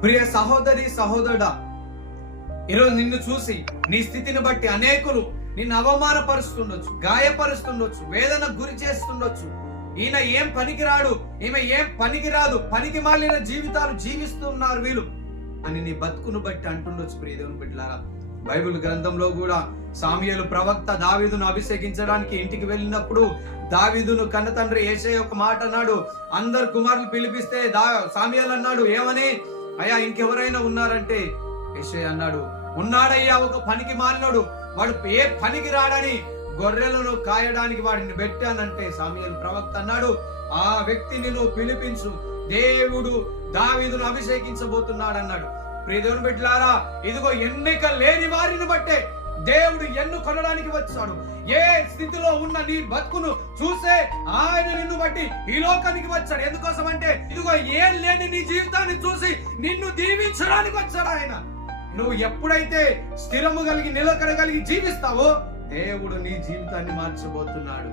ప్రియ సహోదరి సహోదరుడా, ఈరోజు నిన్ను చూసి నీ స్థితిని బట్టి అనేకులు నిన్ను అవమానపరుస్తుండొచ్చు, గాయపరుస్తుండొచ్చు, వేదన గురి చేస్తుండొచ్చు. ఈయన ఏం పనికిరాడు, ఈమె ఏం పనికిరాదు, పనికి మాలిన జీవితాలు జీవిస్తున్నారు వీళ్ళు అని నీ బతుకును బట్టి అంటుండొచ్చు. ప్రియ దేవుని బిడ్డలారా, బైబిల్ గ్రంథంలో కూడా సాముయేలు ప్రవక్త దావీదును అభిషేకించడానికి ఇంటికి వెళ్ళినప్పుడు దావీదును కన్న తండ్రి యేషయ్య ఒక మాట అన్నాడు. అందరు కుమారులు పిలిపిస్తే సాముయేలు అన్నాడు, ఏమని? అయ్యా ఇంకెవరైనా ఉన్నారంటే యేషయ్య అన్నాడు, ఉన్నాడయ్యా ఒక పనికి మాలినోడు, వాడు ఏ పనికి రాడని గొర్రెలను కాయడానికి వాడిని పెట్టానంటే సాముయేలు ప్రవక్త అన్నాడు, ఆ వ్యక్తిని నువ్వు పిలిపించు, దేవుడు దావీదును అభిషేకించబోతున్నాడు అన్నాడు. ప్రియ దేవుని బిడ్డలారా, ఇదిగో ఎన్నిక లేని వారిని బట్టే దేవుడు ఎన్నుకొనడానికి వచ్చాడు. ఏ స్థితిలో ఉన్న నీ బతుకును చూసే ఆయన నిన్ను బట్టి ఈ లోకానికి వచ్చాడు. ఎందుకోసం అంటే ఇదిగో ఏం లేని నీ జీవితాన్ని చూసి నిన్ను దీవించడానికి వచ్చాడు ఆయన. నువ్వు ఎప్పుడైతే స్థిరము కలిగి నిలకడ కలిగి జీవిస్తావో దేవుడు నీ జీవితాన్ని మార్చబోతున్నాడు.